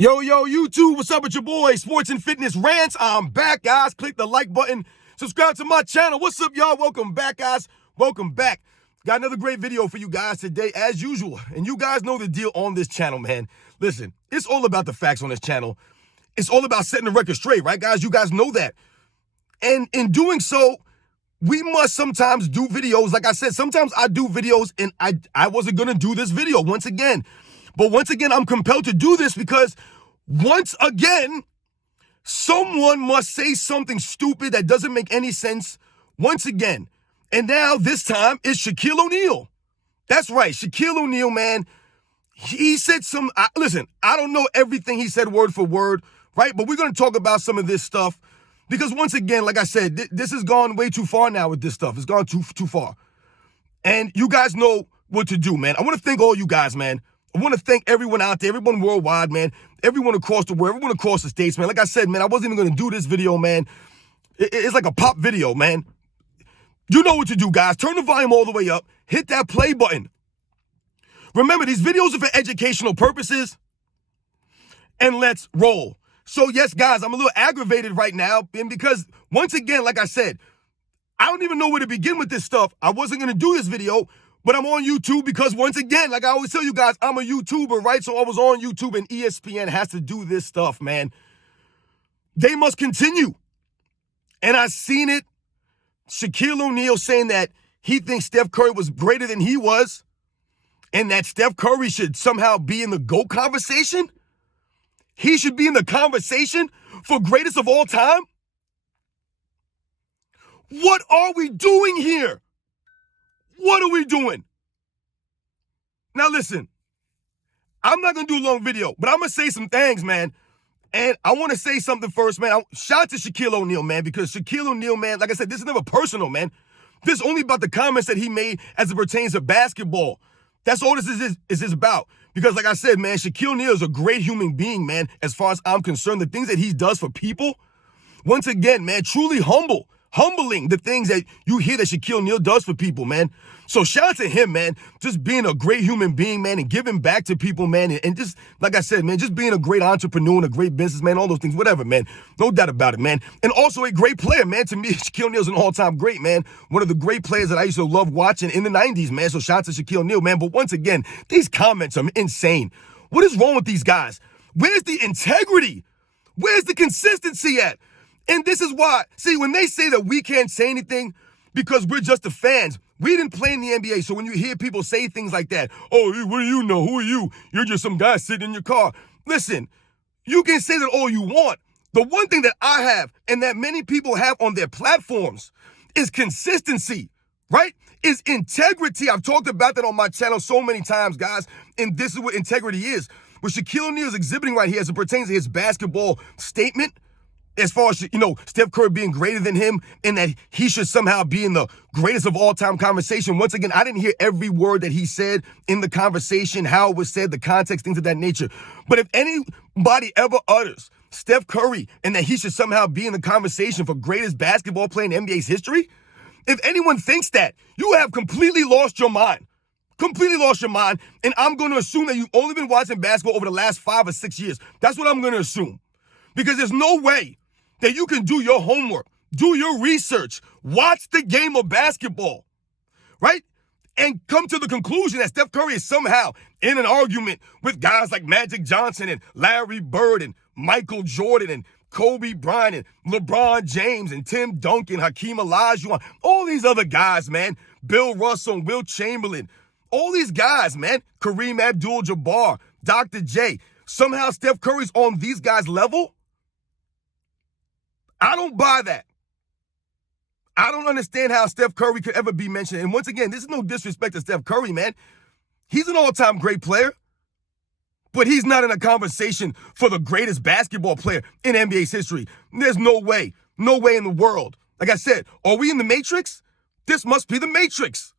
Yo, YouTube, what's up with your boy? Sports and Fitness Rants. I'm back, guys. Click the like button. Subscribe to my channel. What's up, y'all? Welcome back, guys. Welcome back. Got another great video for you guys today, as usual. And you guys know the deal on this channel, man. Listen, it's all about the facts on this channel. It's all about setting the record straight, right, guys? You guys know that. And in doing so, we must sometimes do videos. Like I said, sometimes I do videos and I wasn't going to do this video once again. But once again, I'm compelled to do this because once again, someone must say something stupid that doesn't make any sense once again. And now this time it's Shaquille O'Neal. That's right, Shaquille O'Neal, man. He said listen, I don't know everything he said word for word, right? But we're going to talk about some of this stuff because once again, like I said, this has gone way too far now with this stuff. It's gone too far. And you guys know what to do, man. I want to thank all you guys, man. I want to thank everyone out there, everyone worldwide, man, everyone across the world, everyone across the states, man. Like I said, man, I wasn't even going to do this video, man. It's like a pop video, man. You know what to do, guys. Turn the volume all the way up. Hit that play button. Remember, these videos are for educational purposes. And let's roll. So, yes, guys, I'm a little aggravated right now. And because, once again, like I said, I don't even know where to begin with this stuff. I wasn't going to do this video. But I'm on YouTube because, once again, like I always tell you guys, I'm a YouTuber, right? So I was on YouTube, and ESPN has to do this stuff, man. They must continue. And I seen it. Shaquille O'Neal saying that he thinks Steph Curry was greater than he was and that Steph Curry should somehow be in the GOAT conversation. He should be in the conversation for greatest of all time. What are we doing here? What are we doing? Now, listen, I'm not going to do a long video, but I'm going to say some things, man. And I want to say something first, man. Shout out to Shaquille O'Neal, man, because Shaquille O'Neal, man, like I said, this is never personal, man. This is only about the comments that he made as it pertains to basketball. That's all this is about. Because, like I said, man, Shaquille O'Neal is a great human being, man, as far as I'm concerned. The things that he does for people, once again, man, truly humbling the things that you hear that Shaquille O'Neal does for people, man. So shout out to him, man, just being a great human being, man, and giving back to people, man, and just, like I said, man, just being a great entrepreneur and a great businessman, all those things, whatever, man. No doubt about it, man. And also a great player, man. To me, Shaquille O'Neal's an all-time great, man. One of the great players that I used to love watching in the 90s, man. So shout out to Shaquille O'Neal, man. But once again, these comments are insane. What is wrong with these guys? Where's the integrity? Where's the consistency at? And this is why, see, when they say that we can't say anything because we're just the fans, we didn't play in the NBA. So when you hear people say things like that, oh, what do you know? Who are you? You're just some guy sitting in your car. Listen, you can say that all you want. The one thing that I have and that many people have on their platforms is consistency, right? Is integrity. I've talked about that on my channel so many times, guys. And this is what integrity is. What Shaquille O'Neal is exhibiting right here as it pertains to his basketball statement, as far as, Steph Curry being greater than him and that he should somehow be in the greatest of all time conversation. Once again, I didn't hear every word that he said in the conversation, how it was said, the context, things of that nature. But if anybody ever utters Steph Curry and that he should somehow be in the conversation for greatest basketball player in NBA's history, if anyone thinks that, you have completely lost your mind. Completely lost your mind. And I'm going to assume that you've only been watching basketball over the last 5 or 6 years. That's what I'm going to assume. Because there's no way that you can do your homework, do your research, watch the game of basketball, right? And come to the conclusion that Steph Curry is somehow in an argument with guys like Magic Johnson and Larry Bird and Michael Jordan and Kobe Bryant and LeBron James and Tim Duncan, Hakeem Olajuwon, all these other guys, man, Bill Russell and Will Chamberlain, all these guys, man, Kareem Abdul-Jabbar, Dr. J. Somehow Steph Curry's on these guys' level? I don't buy that. I don't understand how Steph Curry could ever be mentioned. And once again, this is no disrespect to Steph Curry, man. He's an all-time great player, but he's not in a conversation for the greatest basketball player in NBA's history. There's no way in the world. Like I said, are we in the Matrix? This must be the Matrix.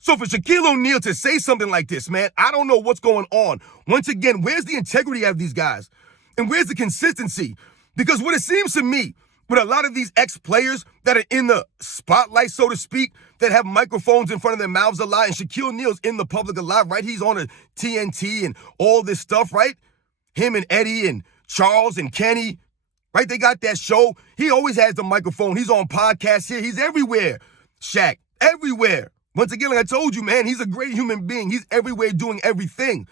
So for Shaquille O'Neal to say something like this, man, I don't know what's going on. Once again, where's the integrity of these guys? And where's the consistency? Because what it seems to me, with a lot of these ex-players that are in the spotlight, so to speak, that have microphones in front of their mouths a lot, and Shaquille O'Neal's in the public a lot, right? He's on a TNT and all this stuff, right? him and Eddie and Charles and Kenny, right? They got that show. He always has the microphone. He's on podcasts here. He's everywhere. Shaq, everywhere. Once again, like I told you, man, he's a great human being. He's everywhere doing everything.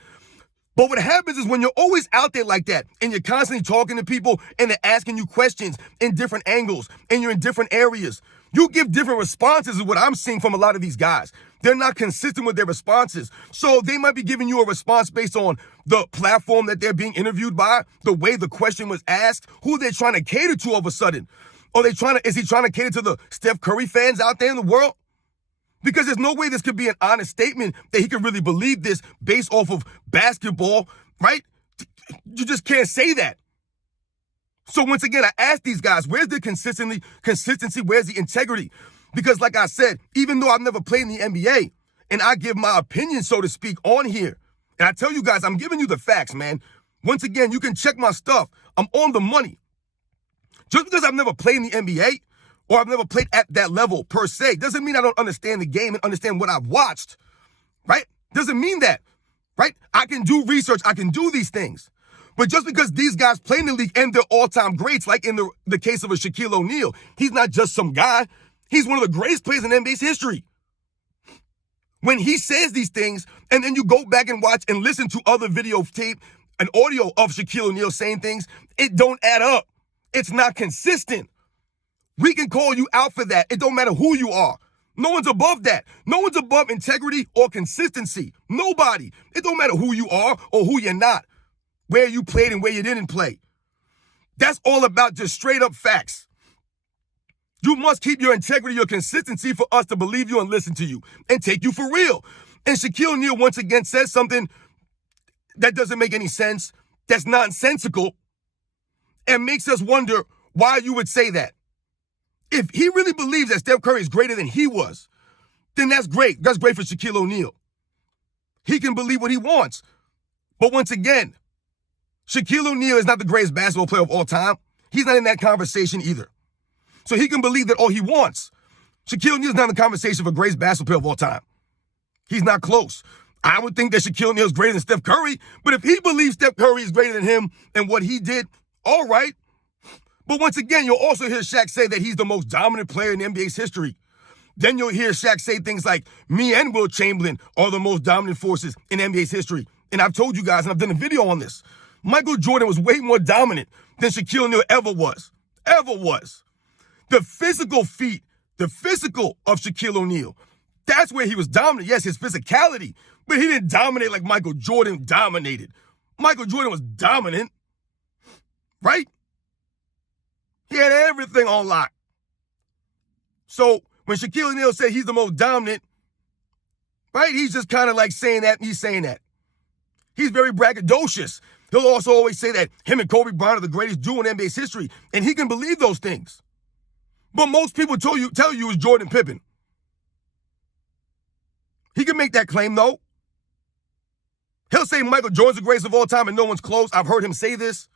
But what happens is when you're always out there like that and you're constantly talking to people and they're asking you questions in different angles and you're in different areas, you give different responses is what I'm seeing from a lot of these guys. They're not consistent with their responses. So they might be giving you a response based on the platform that they're being interviewed by, the way the question was asked, who they're trying to cater to all of a sudden. Or is he trying to cater to the Steph Curry fans out there in the world? Because there's no way this could be an honest statement that he could really believe this based off of basketball, right? You just can't say that. So once again, I ask these guys, where's the consistency? Where's the integrity? Because like I said, even though I've never played in the NBA, and I give my opinion, so to speak, on here, and I tell you guys, I'm giving you the facts, man. Once again, you can check my stuff. I'm on the money. Just because I've never played in the NBA, or I've never played at that level per se, doesn't mean I don't understand the game and understand what I've watched, right? Doesn't mean that, right? I can do research. I can do these things. But just because these guys play in the league and they're all-time greats, like in the case of a Shaquille O'Neal, he's not just some guy. He's one of the greatest players in NBA's history. When he says these things, and then you go back and watch and listen to other videotape and audio of Shaquille O'Neal saying things, it don't add up. It's not consistent. We can call you out for that. It don't matter who you are. No one's above that. No one's above integrity or consistency. Nobody. It don't matter who you are or who you're not, where you played and where you didn't play. That's all about just straight up facts. You must keep your integrity, your consistency for us to believe you and listen to you and take you for real. And Shaquille O'Neal once again says something that doesn't make any sense, that's nonsensical, and makes us wonder why you would say that. If he really believes that Steph Curry is greater than he was, then that's great. That's great for Shaquille O'Neal. He can believe what he wants. But once again, Shaquille O'Neal is not the greatest basketball player of all time. He's not in that conversation either. So he can believe that all he wants. Shaquille O'Neal is not in the conversation for greatest basketball player of all time. He's not close. I would think that Shaquille O'Neal is greater than Steph Curry, but if he believes Steph Curry is greater than him and what he did, all right. But once again, you'll also hear Shaq say that he's the most dominant player in NBA's history. Then you'll hear Shaq say things like, me and Will Chamberlain are the most dominant forces in NBA's history. And I've told you guys, and I've done a video on this, Michael Jordan was way more dominant than Shaquille O'Neal ever was. Ever was. The physical feat, the physical of Shaquille O'Neal, that's where he was dominant. Yes, his physicality, but he didn't dominate like Michael Jordan dominated. Michael Jordan was dominant, right? He had everything on lock. So when Shaquille O'Neal said he's the most dominant, right, he's just kind of like saying that, he's saying that. He's very braggadocious. He'll also always say that him and Kobe Bryant are the greatest duo in NBA's history, and he can believe those things. But most people tell you it's Jordan Pippen. He can make that claim, though. He'll say Michael Jordan's the greatest of all time and no one's close. I've heard him say this.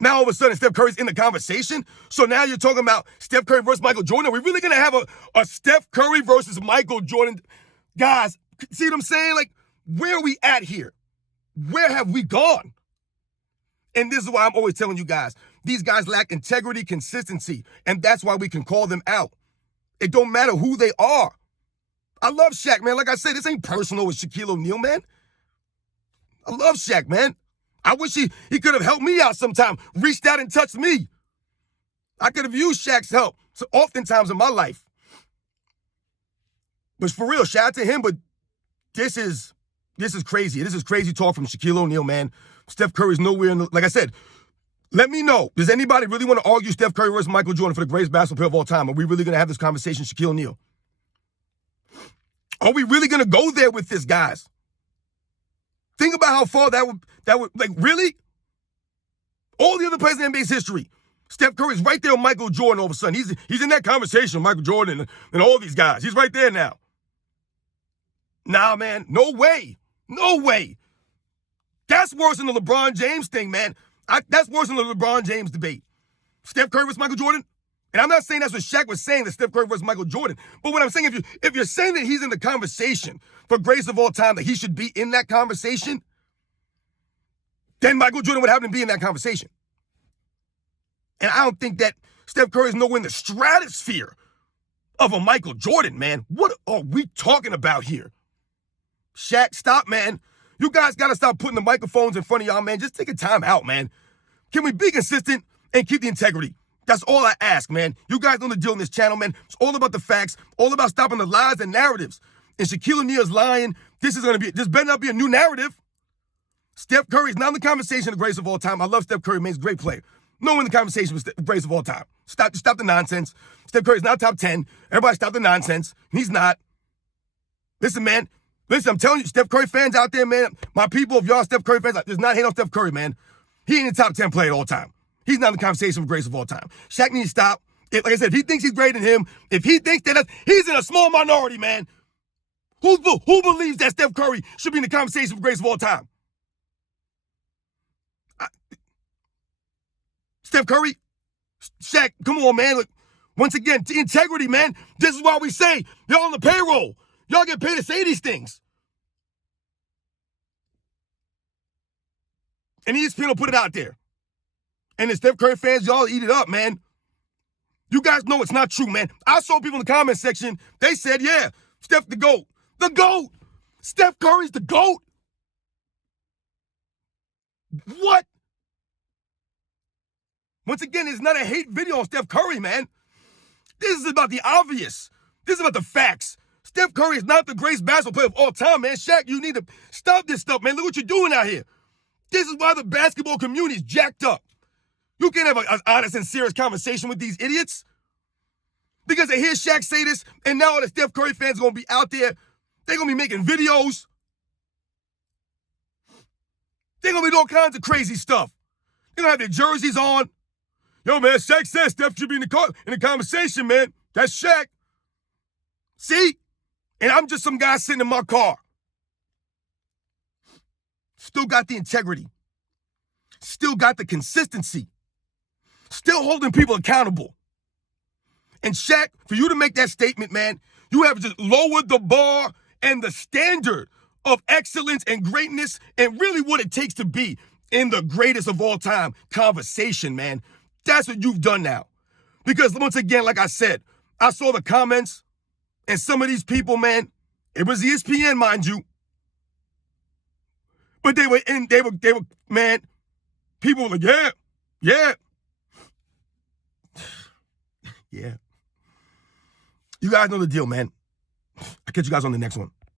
Now, all of a sudden, Steph Curry's in the conversation. So now you're talking about Steph Curry versus Michael Jordan. Are we really going to have a Steph Curry versus Michael Jordan? Guys, see what I'm saying? Like, where are we at here? Where have we gone? And this is why I'm always telling you guys, these guys lack integrity, consistency, and that's why we can call them out. It don't matter who they are. I love Shaq, man. Like I said, this ain't personal with Shaquille O'Neal, man. I love Shaq, man. I wish he could have helped me out sometime, reached out and touched me. I could have used Shaq's help so oftentimes in my life. But for real, shout out to him, but this is crazy. This is crazy talk from Shaquille O'Neal, man. Steph Curry's nowhere in the, like I said, let me know. Does anybody really want to argue Steph Curry versus Michael Jordan for the greatest basketball player of all time? Are we really going to have this conversation, Shaquille O'Neal? Are we really going to go there with this, guys? Think about how far that would, like, really? All the other players in NBA's history. Steph Curry's right there with Michael Jordan all of a sudden. He's in that conversation with Michael Jordan and all these guys. He's right there now. Nah, man, no way. No way. That's worse than the LeBron James thing, man. That's worse than the LeBron James debate. Steph Curry versus Michael Jordan? And I'm not saying that's what Shaq was saying, that Steph Curry versus Michael Jordan. But what I'm saying, if you're saying that he's in the conversation for greatest of all time, that he should be in that conversation, then Michael Jordan would happen to be in that conversation. And I don't think that Steph Curry is nowhere in the stratosphere of a Michael Jordan, man. What are we talking about here? Shaq, stop, man. You guys got to stop putting the microphones in front of y'all, man. Just take a time out, man. Can we be consistent and keep the integrity? That's all I ask, man. You guys know the deal on this channel, man. It's all about the facts, all about stopping the lies and narratives. And Shaquille O'Neal's lying. This better not be a new narrative. Steph Curry is not in the conversation of the greatest of all time. I love Steph Curry, man. He's a great player. No one in the conversation was the greatest of all time. Stop the nonsense. Steph Curry's not top 10. Everybody stop the nonsense. He's not. Listen, man. Listen, I'm telling you, Steph Curry fans out there, man. My people, if y'all Steph Curry fans, does not hate on Steph Curry, man. He ain't in the top 10 player of all time. He's not in the conversation of greatest of all time. Shaq needs to stop. Like I said, if he thinks he's greater than him, if he thinks that he's in a small minority, man. Who believes that Steph Curry should be in the conversation of greatest of all time? Steph Curry? Shaq, come on, man. Look, once again, integrity, man. This is why we say y'all on the payroll. Y'all get paid to say these things. And ESPN will put it out there. And the Steph Curry fans, y'all eat it up, man. You guys know it's not true, man. I saw people in the comment section, they said, yeah, Steph the GOAT. The GOAT! Steph Curry's the GOAT? What? Once again, it's not a hate video on Steph Curry, man. This is about the obvious. This is about the facts. Steph Curry is not the greatest basketball player of all time, man. Shaq, you need to stop this stuff, man. Look what you're doing out here. This is why the basketball community is jacked up. You can't have an honest and serious conversation with these idiots. Because they hear Shaq say this, and now all the Steph Curry fans are going to be out there. They're going to be making videos. They're going to be doing all kinds of crazy stuff. They're going to have their jerseys on. Yo, man, Shaq says Steph should be in the conversation, man. That's Shaq. See? And I'm just some guy sitting in my car. Still got the integrity. Still got the consistency. Still holding people accountable. And Shaq, for you to make that statement, man, you have just lowered the bar and the standard of excellence and greatness and really what it takes to be in the greatest of all time conversation, man. That's what you've done now. Because once again, like I said, I saw the comments and some of these people, man, it was ESPN, mind you. But they were, man, people were like, yeah. Yeah. You guys know the deal, man. I'll catch you guys on the next one.